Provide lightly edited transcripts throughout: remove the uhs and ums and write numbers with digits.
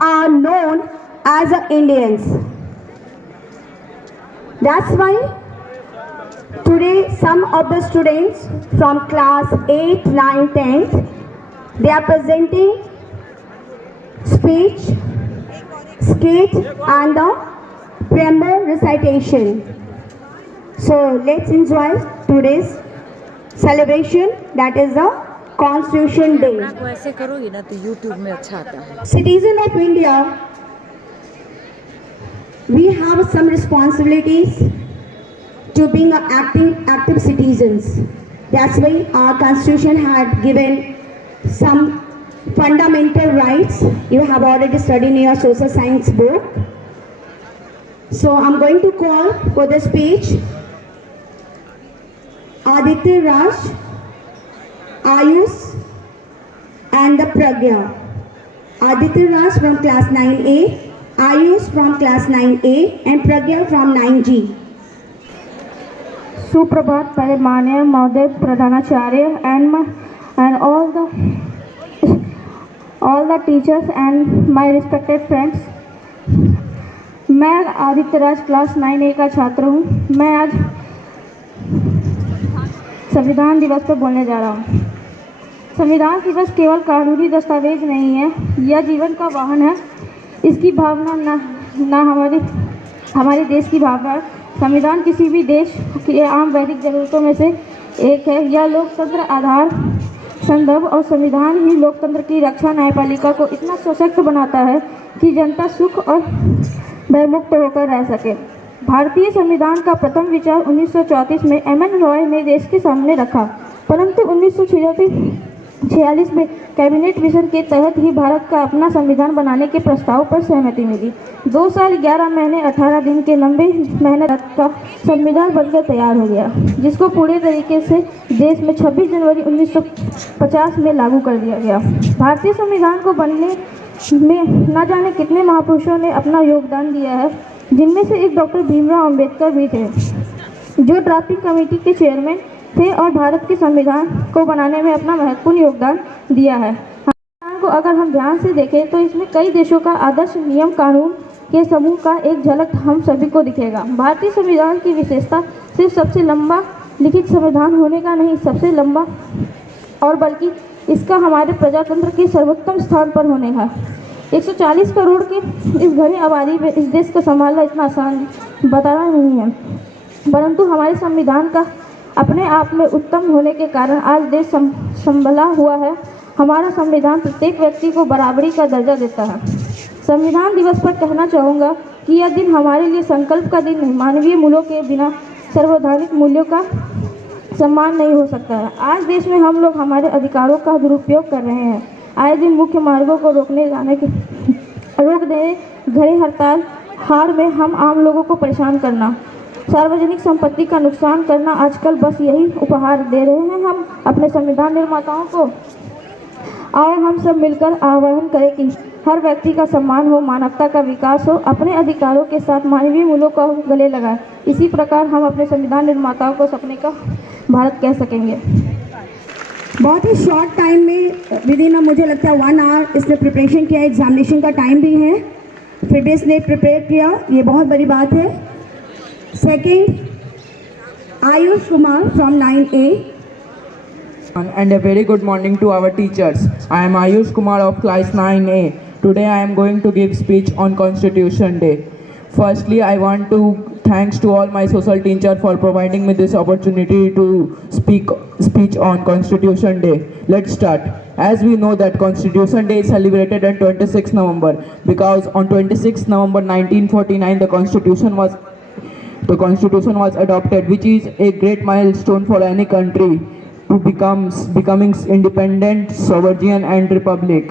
are known as Indians. That's why today some of the students from class 8, 9, 10th, they are presenting speech, skit and the preamble recitation. So let's enjoy today's celebration, that is the Constitution Day. को ऐसे करोगी ना तो YouTube में अच्छा आता है. Citizen of India, we have some responsibilities to being active citizens. That's why our Constitution had given some fundamental rights. You have already studied in your social science book. So I'm going to call for the speech Aditya Raj, Ayush and the Pragya. Aditya Raj from class 9A, Ayush from class 9A and Pragya from 9G. सुप्रभात पहले माननीय महोदय प्रधानाचार्य and all the teachers and my respected friends. मैं Aditya Raj class 9A का छात्र हूँ. मैं आज संविधान दिवस पर बोलने जा रहा हूँ. संविधान दिवस केवल कानूनी दस्तावेज नहीं है, यह जीवन का वाहन है. इसकी भावना ना हमारे देश की भावना है. संविधान किसी भी देश की आम वैधिक जरूरतों में से एक है. यह लोकतंत्र आधार संदर्भ और संविधान ही लोकतंत्र की रक्षा न्यायपालिका को इतना सशक्त बनाता है कि जनता सुख और भयमुक्त होकर रह सके. भारतीय संविधान का प्रथम विचार 1934 में एम.एन. रॉय ने देश के सामने रखा, परंतु 1946 में कैबिनेट मिशन के तहत ही भारत का अपना संविधान बनाने के प्रस्ताव पर सहमति मिली. 2 साल 11 महीने 18 दिन के लंबे मेहनत का संविधान बनकर तैयार हो गया, जिसको पूरे तरीके से देश में 26 जनवरी 1950 में लागू कर दिया गया. भारतीय संविधान को बनने में न जाने कितने महापुरुषों ने अपना योगदान दिया है, जिनमें से एक डॉक्टर भीमराव अंबेडकर भी थे, जो ड्राफ्टिंग कमेटी के चेयरमैन थे और भारत के संविधान को बनाने में अपना महत्वपूर्ण योगदान दिया है. संविधान को अगर हम ध्यान से देखें तो इसमें कई देशों का आदर्श नियम कानून के समूह का एक झलक हम सभी को दिखेगा. भारतीय संविधान की विशेषता सिर्फ सबसे लंबा लिखित संविधान होने का नहीं, सबसे लंबा और बल्कि इसका हमारे प्रजातंत्र के सर्वोत्तम स्थान पर होने का. 140 करोड़ की इस घनी आबादी में इस देश को संभालना इतना आसान बताना नहीं है, परंतु हमारे संविधान का अपने आप में उत्तम होने के कारण आज देश संभला हुआ है. हमारा संविधान प्रत्येक व्यक्ति को बराबरी का दर्जा देता है. संविधान दिवस पर कहना चाहूँगा कि यह दिन हमारे लिए संकल्प का दिन नहीं. मानवीय मूल्यों के बिना सर्वैधानिक मूल्यों का सम्मान नहीं हो सकता है. आज देश में हम लोग हमारे अधिकारों का दुरुपयोग कर रहे हैं. आए दिन मुख्य मार्गों को रोक देने, घरे हड़ताल, हार में हम आम लोगों को परेशान करना, सार्वजनिक संपत्ति का नुकसान करना, आजकल बस यही उपहार दे रहे हैं हम अपने संविधान निर्माताओं को. आओ हम सब मिलकर आह्वान करें कि हर व्यक्ति का सम्मान हो, मानवता का विकास हो, अपने अधिकारों के साथ मानवीय मूल्यों को गले लगाएं. इसी प्रकार हम अपने संविधान निर्माताओं को सपने का भारत कह सकेंगे. बहुत ही शॉर्ट टाइम में विद इन मुझे लगता है 1 आवर इसने प्रिपरेशन किया. एग्जामिनेशन का टाइम भी है, फिर भी इसने प्रिपेयर किया, ये बहुत बड़ी बात है. Second, Ayush Kumar from 9A. And a very good morning to our teachers. I am Ayush Kumar of class 9A. Today I am going to give speech on Constitution Day. Firstly, I want to thanks to all my social teachers for providing me this opportunity to speech on Constitution Day. Let's start. As we know that Constitution Day is celebrated on 26 November because on 26 November 1949 the Constitution was adopted, which is a great milestone for any country to becoming independent, sovereign and republic.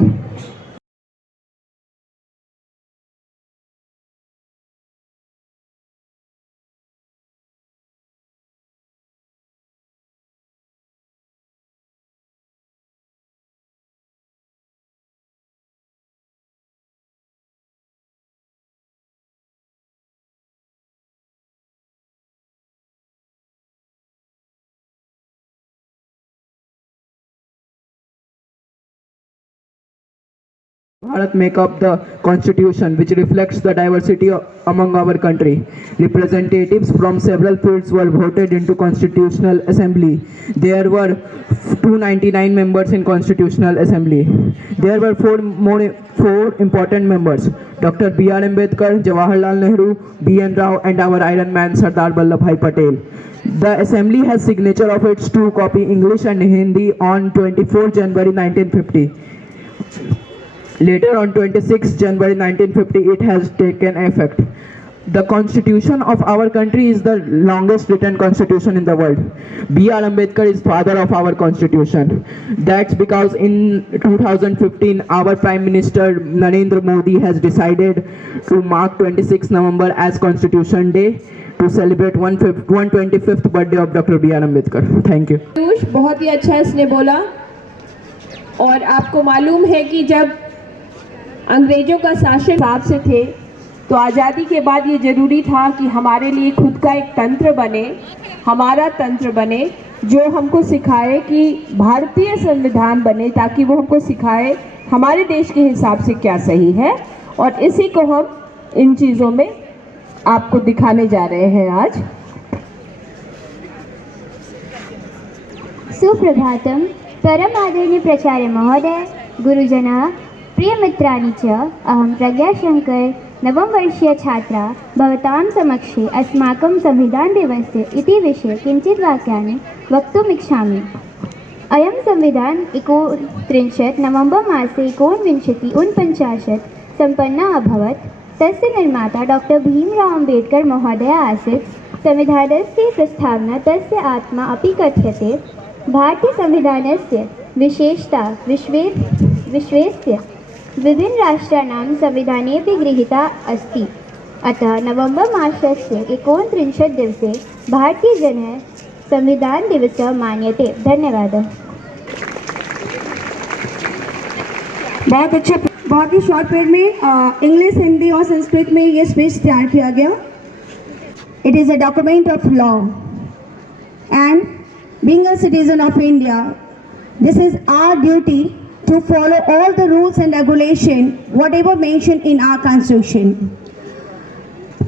Bharat make up the constitution which reflects the diversity among our country. Representatives from several fields were voted into constitutional assembly. There were 299 members in constitutional assembly. There were four important members: Dr. B.R. Ambedkar, Jawaharlal Nehru, B.N. Rao, and our Iron Man Sardar Vallabhbhai Patel. The assembly has signature of its two copy English and Hindi on 24 January 1950. Later on 26 January 1950 it has taken effect. The constitution of our country is the longest written constitution in the world. B.R. Ambedkar is father of our constitution. That's because in 2015 our Prime Minister Narendra Modi has decided to mark 26 November as Constitution Day to celebrate 125th birthday of Dr. B.R. Ambedkar. Thank you. Piyush बहुत ही अच्छा इसने बोला। और आपको मालूम है कि जब अंग्रेजों का शासन हिसाब से थे तो आज़ादी के बाद ये ज़रूरी था कि हमारे लिए खुद का एक तंत्र बने, हमारा तंत्र बने जो हमको सिखाए कि भारतीय संविधान बने, ताकि वो हमको सिखाए हमारे देश के हिसाब से क्या सही है। और इसी को हम इन चीज़ों में आपको दिखाने जा रहे हैं आज। सुप्रभातं परम आदरणीय प्राचार्य महोदय, गुरुजनाः, प्रियमित्राणि च, अहं प्रज्ञाशङ्कर नवमवर्षीय छात्रा भवतां समक्षे अस्माकं संविधानदिवस्य इति विषये किञ्चित् वाक्यानि वक्तुमिच्छामि। अयं संविधान 31 नवम्बर् मासे 1949 सम्पन्नः अभवत्। तस्य निर्माता डॉक्टर भीमराव अम्बेडकर महोदय आसीत्। संविधानस्य प्रस्तावना तस्य आत्मा अपि कथ्यते। भारतीयसंविधानस्य विशेषता विश्वस्य विभिन्नराष्ट्राणां संविधानेऽपि गृहीता अस्ति। अतः नवम्बर् मासस्य 29 दिवसे भारतीयजनः संविधानदिवसः मान्यते। धन्यवादः। बहुत अच्छा, बहुत ही शॉर्ट पीरियड में इंग्लिश, हिंदी और संस्कृत में ये स्पीच तैयार किया गया। It is a document of law and being a citizen of India, this is our duty to follow all the rules and regulation whatever mentioned in our constitution.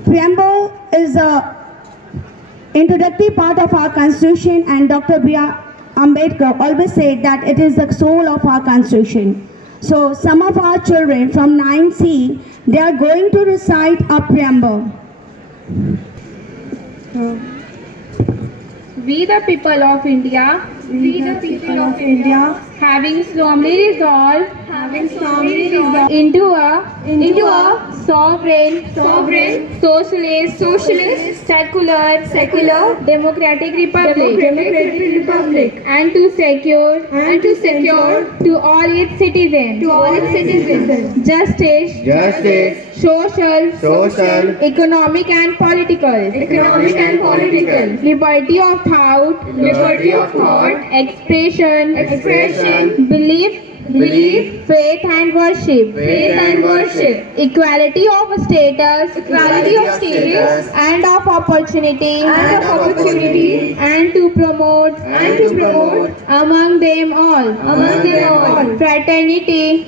Preamble is a introductory part of our constitution, and Dr. B.R. Ambedkar always said that it is the soul of our constitution. So some of our children from 9C, they are going to recite a preamble. We the people of India, having solemnly resolved into a sovereign, socialist, secular, democratic republic, and to secure to all its citizens justice, social, economic and political, liberty of thought, expression, belief, faith and worship, equality of status, and of opportunity, and to promote among them all, fraternity,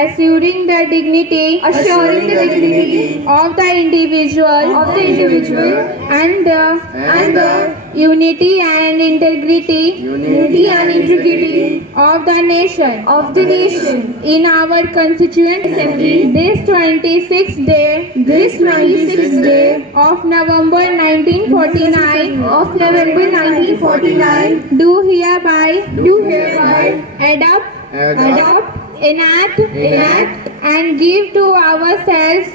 assuring the dignity of the individual, and the unity and integrity of the nation. In our constituent assembly, this 26th day of November 1949, do hereby adopt, enact, and give to ourselves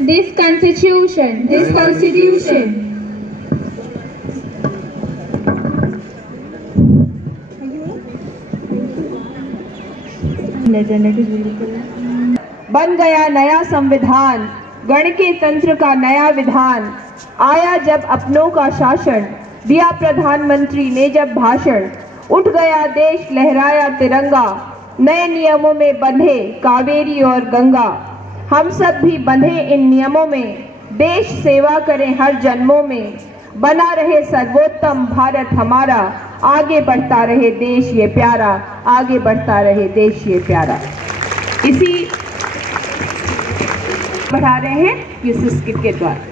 this constitution. बन गया नया संविधान, गण के तंत्र का नया विधान। आया जब अपनों का शासन, दिया प्रधानमंत्री ने जब भाषण। उठ गया देश, लहराया तिरंगा, नए नियमों में बंधे कावेरी और गंगा। हम सब भी बंधे इन नियमों में, देश सेवा करें हर जन्मों में। बना रहे सर्वोत्तम भारत हमारा, आगे बढ़ता रहे देश ये प्यारा, आगे बढ़ता रहे देश ये प्यारा। इसी बढ़ा रहे हैं इस स्किट के द्वारा।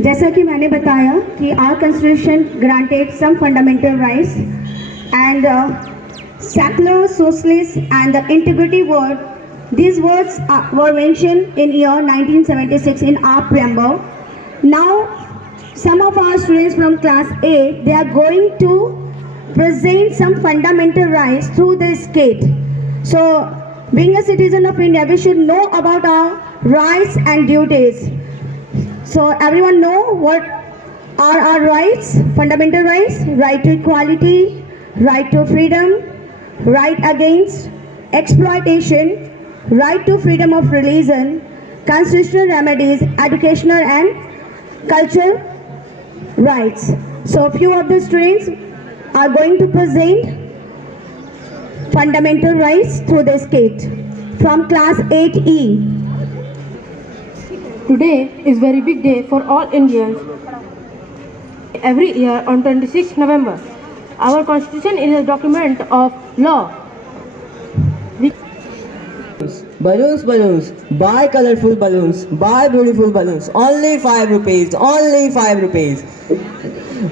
जैसा कि मैंने बताया कि our constitution granted some fundamental rights and secular, socialist and the integrity word. These words were mentioned in year 1976 in our preamble. Now, some of our students from class 8, they are going to present some fundamental rights through this skit. So, being a citizen of India, we should know about our rights and duties. So, everyone know what are our rights, fundamental rights: right to equality, right to freedom, right against exploitation, right to freedom of religion, constitutional remedies, educational and cultural rights. So few of the students are going to present fundamental rights through the skit from class 8E. Today is very big day for all Indians. Every year on 26th November, our constitution is a document of law. Balloons, balloons, buy colorful balloons, buy beautiful balloons, only 5 rupees, only 5 rupees.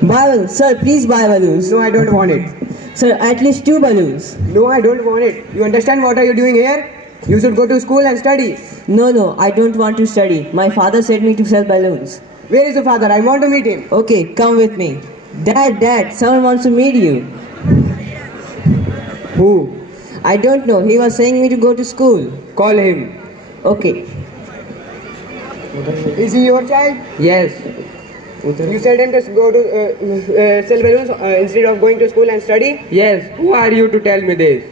Buy balloons, sir, please buy balloons. No, I don't want it. Sir, at least 2 balloons. No, I don't want it. You understand what are you doing here? You should go to school and study. No, I don't want to study. My father said me to sell balloons. Where is your father? I want to meet him. Okay, come with me. Dad, someone wants to meet you. Who? I don't know, he was saying me to go to school. Call him. Okay. Is he your child? Yes. You said him to go to sell balloons instead of going to school and study? Yes. Who are you to tell me this?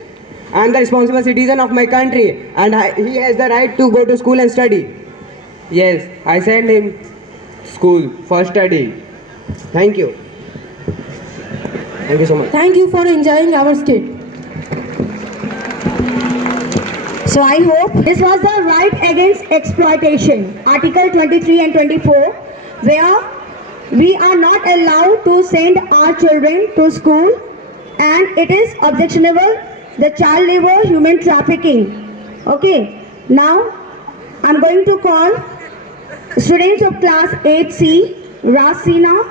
I am the responsible citizen of my country and he has the right to go to school and study. Yes, I sent him school for study. Thank you. Thank you so much. Thank you for enjoying our skit. So I hope this was the right against exploitation, Article 23 and 24, where we are not allowed to send our children to school and it is objectionable, the child labor, human trafficking. Okay, now I'm going to call students of class 8C, Rasina,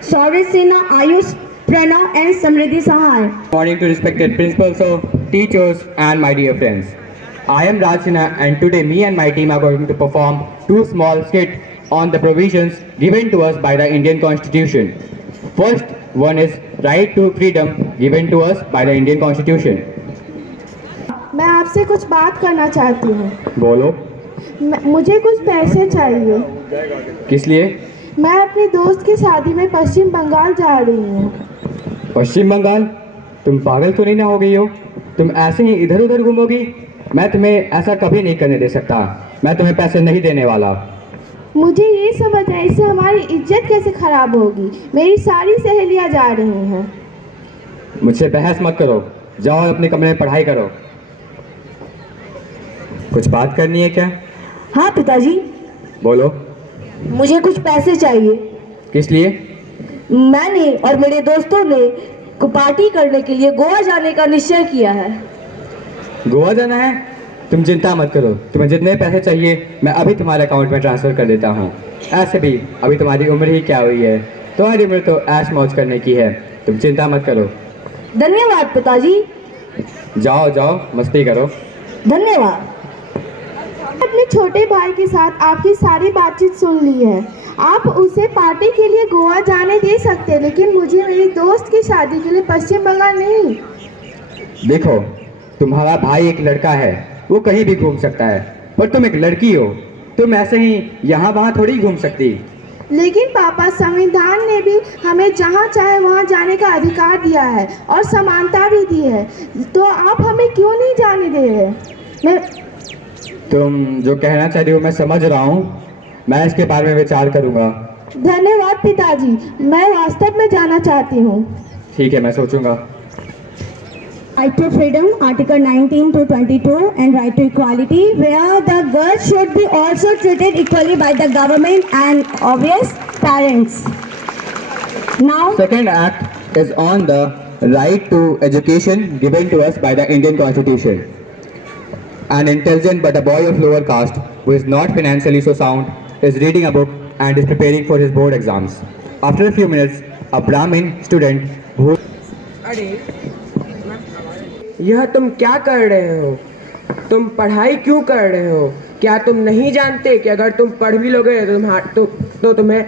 Saurasina, Ayush, Pranav and Samriddhi Sahai. Morning to respected principals, teachers and my dear friends. I am Rajsina and today me and my team are going to perform 2 small skits on the provisions given to us by the Indian Constitution. First one is right to freedom given to us by the Indian Constitution. मैं आपसे कुछ बात करना चाहती हूँ। बोलो। मुझे कुछ पैसे चाहिए। किस लिए? मैं अपनी दोस्त की शादी में पश्चिम बंगाल जा रही हूँ। पश्चिम बंगाल? तुम पागल तो नहीं ना हो गई हो? तुम ऐसे ही इधर उधर घूमोगी? मैं तुम्हें ऐसा कभी नहीं करने दे सकता। मैं तुम्हें पैसे नहीं देने वाला। मुझे ये समझ है इससे हमारी इज्जत कैसे खराब होगी। मेरी सारी सहेलियाँ जा रही हैं। मुझसे बहस मत करो, जाओ अपने कमरे में पढ़ाई करो। कुछ बात करनी है क्या? हाँ पिताजी। बोलो। मुझे कुछ पैसे चाहिए। किस लिए? मैंने और मेरे दोस्तों ने पार्टी करने के लिए गोवा जाने का निश्चय किया है। गोवा जाना है? तुम चिंता मत करो, तुम्हें जितने पैसे चाहिए मैं अभी तुम्हारे अकाउंट में ट्रांसफ़र कर देता हूँ। ऐसे भी अभी तुम्हारी उम्र ही क्या हुई है, तुम्हारी उम्र तो ऐश मौज करने की है, तुम चिंता मत करो। धन्यवाद पिताजी। जाओ जाओ मस्ती करो। धन्यवाद। अपने छोटे भाई के साथ आपकी सारी बातचीत सुन ली है। आप उसे पार्टी के लिए गोवा जाने दे सकते हैं, लेकिन मुझे मेरी दोस्त की शादी के लिए पश्चिम बंगाल नहीं। देखो, तुम्हारा भाई एक लड़का है, वो कहीं भी घूम सकता है, पर तुम एक लड़की हो, तुम ऐसे ही यहाँ वहाँ थोड़ी घूम सकती। लेकिन पापा, संविधान ने भी हमें जहाँ चाहे वहाँ जाने का अधिकार दिया है और समानता भी दी है, तो आप हमें क्यों नहीं जाने दे रहे? तुम जो कहना चाह रही हो मैं समझ रहा हूँ, मैं इसके बारे में विचार करूँगा। धन्यवाद पिताजी, मैं वास्तव में जाना चाहती हूँ। ठीक है, मैं सोचूंगा। Right to freedom, Article 19 to 22, and right to equality, where the girls should be also treated equally by the government and obvious parents. Now, Second act is on the right to education given to us by the Indian Constitution. An intelligent but a boy of lower caste who is not financially so sound is reading a book and is preparing for his board exams. After a few minutes, a Brahmin student who अरे यह तुम क्या कर रहे हो? तुम पढ़ाई क्यों कर रहे हो? क्या तुम नहीं जानते कि अगर तुम पढ़ भी लोगे तो तुम्हें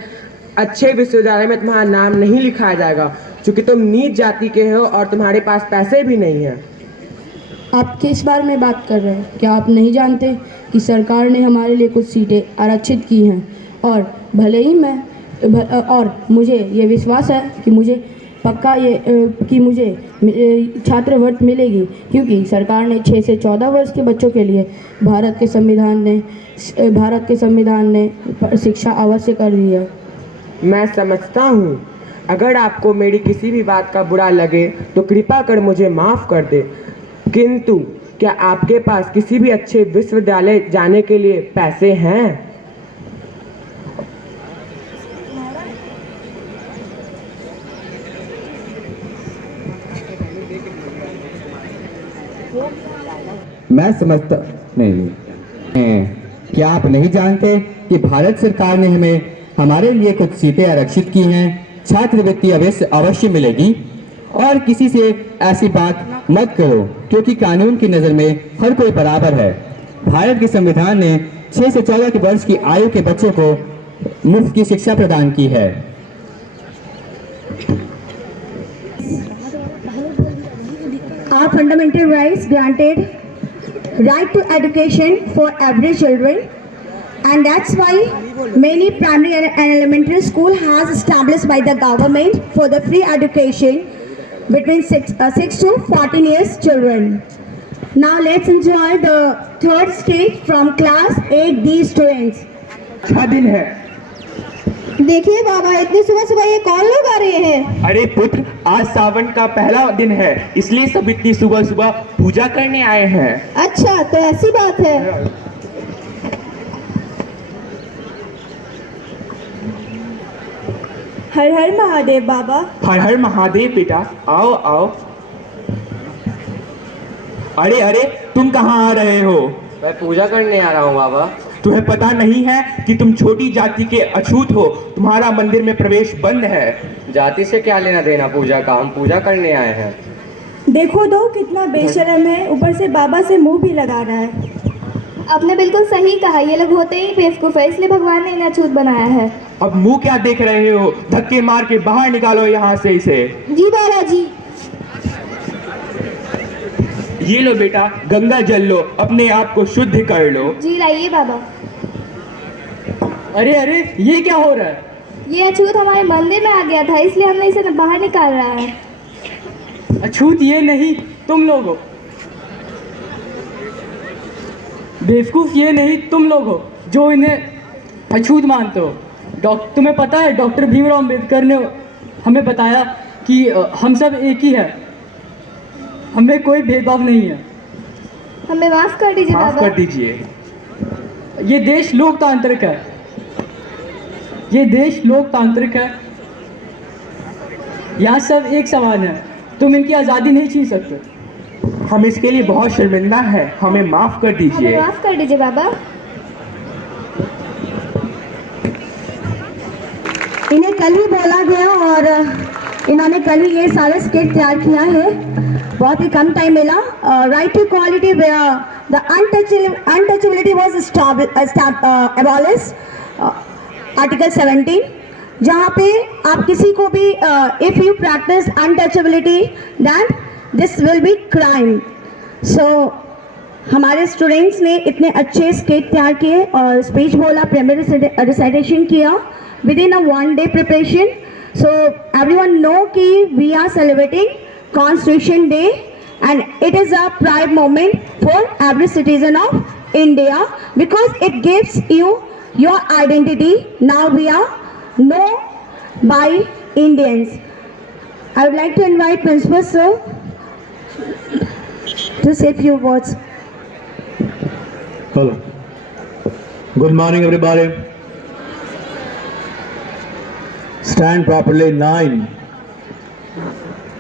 अच्छे विश्वविद्यालय में तुम्हारा नाम नहीं लिखाया जाएगा, क्योंकि तुम नीच जाति के हो और तुम्हारे पास पैसे भी नहीं है। आप किस बारे में बात कर रहे हैं? क्या आप नहीं जानते कि सरकार ने हमारे लिए कुछ सीटें आरक्षित की हैं और भले ही और मुझे ये विश्वास है कि मुझे छात्रवृत्ति मिलेगी, क्योंकि सरकार ने 6 से 14 वर्ष के बच्चों के लिए भारत के संविधान ने शिक्षा अवश्य कर दी है। मैं समझता हूँ, अगर आपको मेरी किसी भी बात का बुरा लगे तो कृपा कर मुझे माफ़ कर दे, किंतु क्या आपके पास किसी भी अच्छे विश्वविद्यालय जाने के लिए पैसे हैं? मैं समझता नहीं। क्या आप नहीं जानते कि भारत सरकार ने हमारे लिए कुछ सीटें आरक्षित की हैं? छात्रवृत्ति अवश्य मिलेगी। और किसी से ऐसी बात मत करो, क्योंकि कानून की नज़र में हर कोई बराबर है। भारत के संविधान ने 6 से 14 वर्ष की आयु के बच्चों को मुफ्त की शिक्षा प्रदान की है। our fundamental rights granted right to education for every children, and that's why many primary and elementary school has established by the government for the free education between 6 to 14 years children. Now let's enjoy the third stage from class 8D students. अच्छा दिन है। देखिए बाबा, इतनी सुबह सुबह ये कौन लोग आ रहे हैं? अरे पुत्र, आज सावन का पहला दिन है, इसलिए सब इतनी सुबह सुबह पूजा करने आए हैं। अच्छा, तो ऐसी बात है। हर हर महादेव बाबा। हर हर महादेव बेटा, आओ आओ। अरे अरे, तुम कहाँ आ रहे हो? मैं पूजा करने आ रहा हूँ बाबा। तुम्हें पता नहीं है कि तुम छोटी जाति के अछूत हो? तुम्हारा मंदिर में प्रवेश बंद है। जाति से क्या लेना देना पूजा का? हम पूजा करने आए हैं। देखो दो कितना बेशर्म है, ऊपर से बाबा से मुंह भी लगा रहा है। आपने बिल्कुल सही कहा, ये लोग होते ही बेवकूफ है, इसलिए भगवान ने इन्हें अछूत बनाया है। अब मुंह क्या देख रहे हो? धक्के मार के बाहर निकालो यहाँ से इसे। जी बालाजी। ये लो बेटा, गंगा जल लो, अपने आप को शुद्ध कर लो। जी लाइए बाबा। अरे अरे, ये क्या हो रहा है? ये अछूत हमारे मंदिर में आ गया था, इसलिए हमने इसे बाहर निकाल रहा है। अछूत ये नहीं, तुम लोग हो। बेवकूफ ये नहीं, तुम लोग हो जो इन्हें अछूत मानते हो। तुम्हें पता है, डॉक्टर भीमराव अम्बेडकर ने हमें बताया कि हम सब एक ही है, हमें कोई भेदभाव नहीं है। हमें माफ कर दीजिए माफ बाबा। कर दीजिए। ये देश लोकतांत्रिक है, ये देश लोकतांत्रिक है। यहाँ सब एक समान है, तुम इनकी आज़ादी नहीं छीन सकते। हम इसके लिए बहुत शर्मिंदा हैं, हमें माफ कर दीजिए। हमें माफ कर दीजिए बाबा। इन्हें कल ही बोला गया और इन्होंने कल ही ये सारा स्किट तैयार किया है, बहुत ही कम टाइम मिला। Right to equality where the untouchability was abolished, article 17, जहाँ पे आप किसी को भी if you practise untouchability then this will be crime. So हमारे स्टूडेंट्स ने इतने अच्छे स्किट तैयार किए और स्पीच बोला, प्राइमरी रिसाइटेशन किया with in a 1 day preparation. So everyone know कि we are celebrating Constitution Day and it is a pride moment for every citizen of India because it gives you your identity. Now we are known by Indians. I would like to invite Principal Sir to say few words. Hello. Good morning, everybody. Stand properly. 9.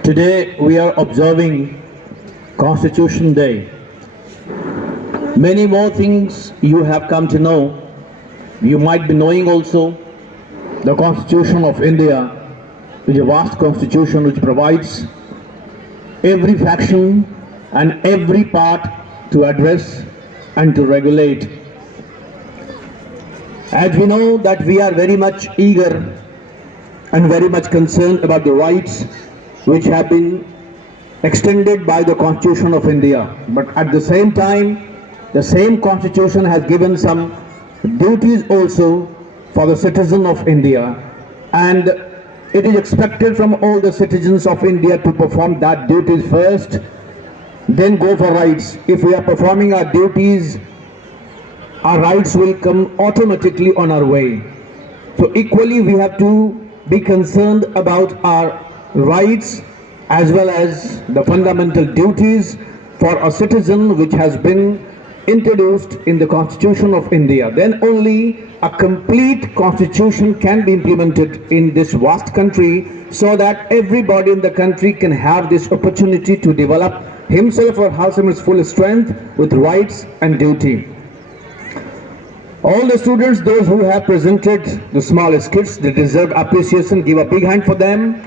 Today we are observing Constitution Day. Many more things you have come to know. You might be knowing also the Constitution of India is a vast constitution which provides every faction and every part to address and to regulate. As we know that we are very much eager and very much concerned about the rights which have been extended by the Constitution of India. But at the same time, the same Constitution has given some duties also for the citizen of India, and it is expected from all the citizens of India to perform that duties first, then go for rights. If we are performing our duties, our rights will come automatically on our way. So equally we have to be concerned about our rights as well as the fundamental duties for a citizen which has been introduced in the Constitution of India. Then only a complete constitution can be implemented in this vast country, so that everybody in the country can have this opportunity to develop himself or herself in his full strength with rights and duty. All the students, those who have presented the small skits, they deserve appreciation. Give a big hand for them.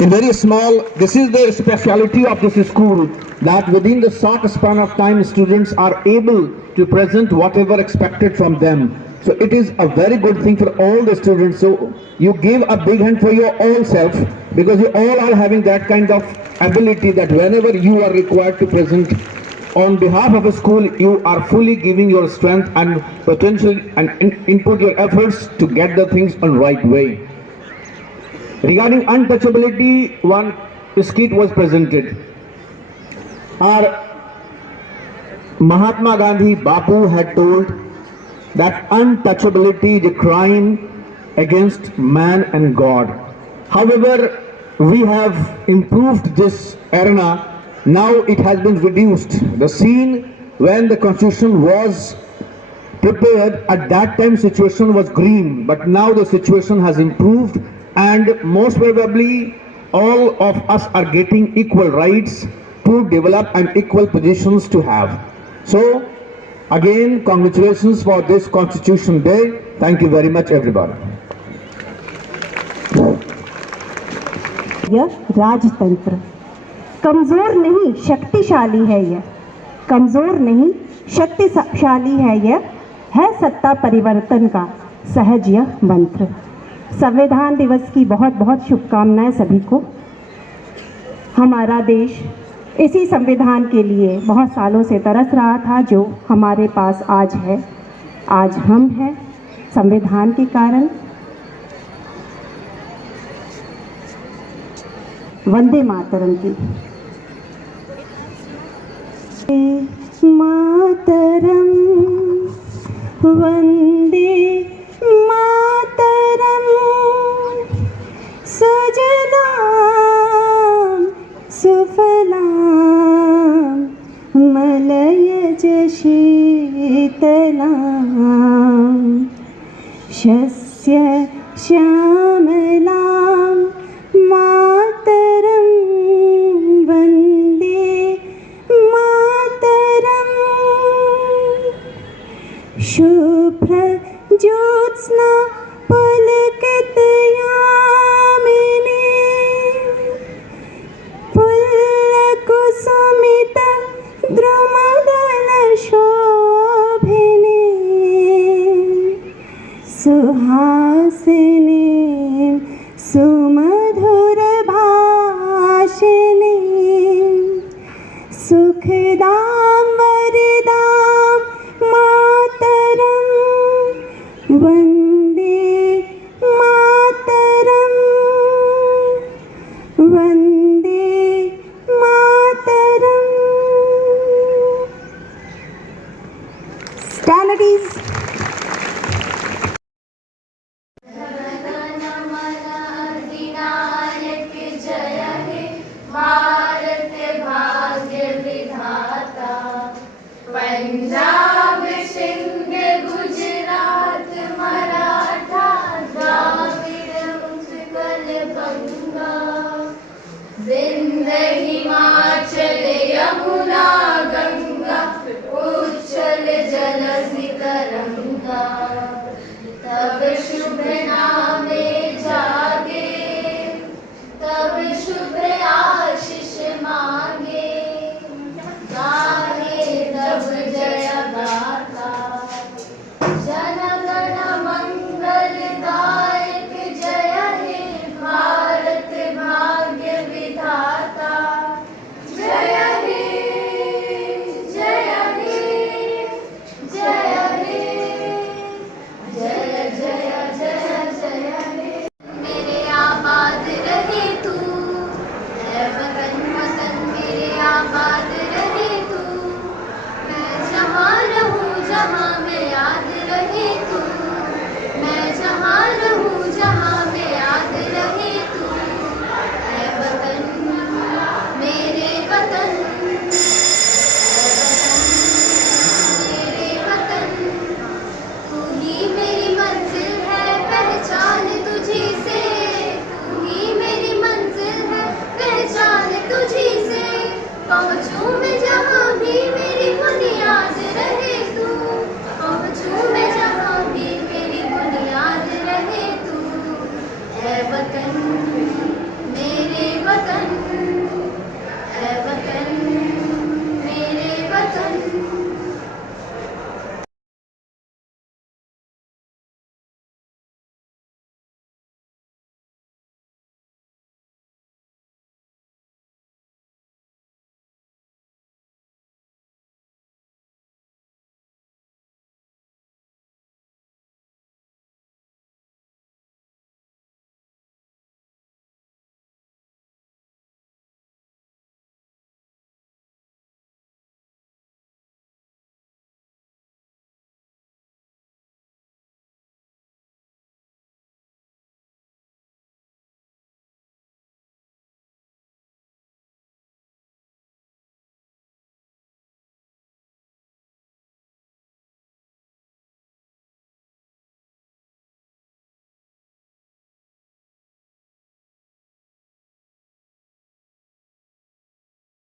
In very small, this is the speciality of this school, that within the short span of time students are able to present whatever expected from them. So it is a very good thing for all the students. So you give a big hand for your own self, because you all are having that kind of ability that whenever you are required to present on behalf of a school, you are fully giving your strength and potential and input your efforts to get the things on right way. Regarding untouchability, one skit was presented. Our Mahatma Gandhi Bapu had told that untouchability is a crime against man and God. However, we have improved this arena. Now it has been reduced. The scene when the Constitution was prepared, at that time situation was green, but now the situation has improved, and most probably all of us are getting equal rights to develop and equal positions to have. So again, congratulations for this Constitution Day. Thank you very much, everybody. यह राजतंत्र कमजोर नहीं शक्तिशाली है, यह कमजोर नहीं शक्तिशाली है, यह है सत्ता परिवर्तन का सहज यह मंत्र। संविधान दिवस की बहुत बहुत शुभकामनाएं सभी को। हमारा देश इसी संविधान के लिए बहुत सालों से तरस रहा था, जो हमारे पास आज है। आज हम हैं संविधान के कारण। वंदे मातरम की मातरम, वंदे मातरम, सुजलाम सुफलाम मलयज शीतलाम, शस्य श्यामलाम मातरम, वंदे मातरम, शुभ्र ज्योत्स्ना पुलकितयामिनी, पुल्लकुसुमित द्रुमदल शोभिनी, सुहासिनी सुमधुर भाषिनी, सुखदां वरदां मातरं, वन्दे मातरं, वन्दे मातरं। Stand at ease. है वतन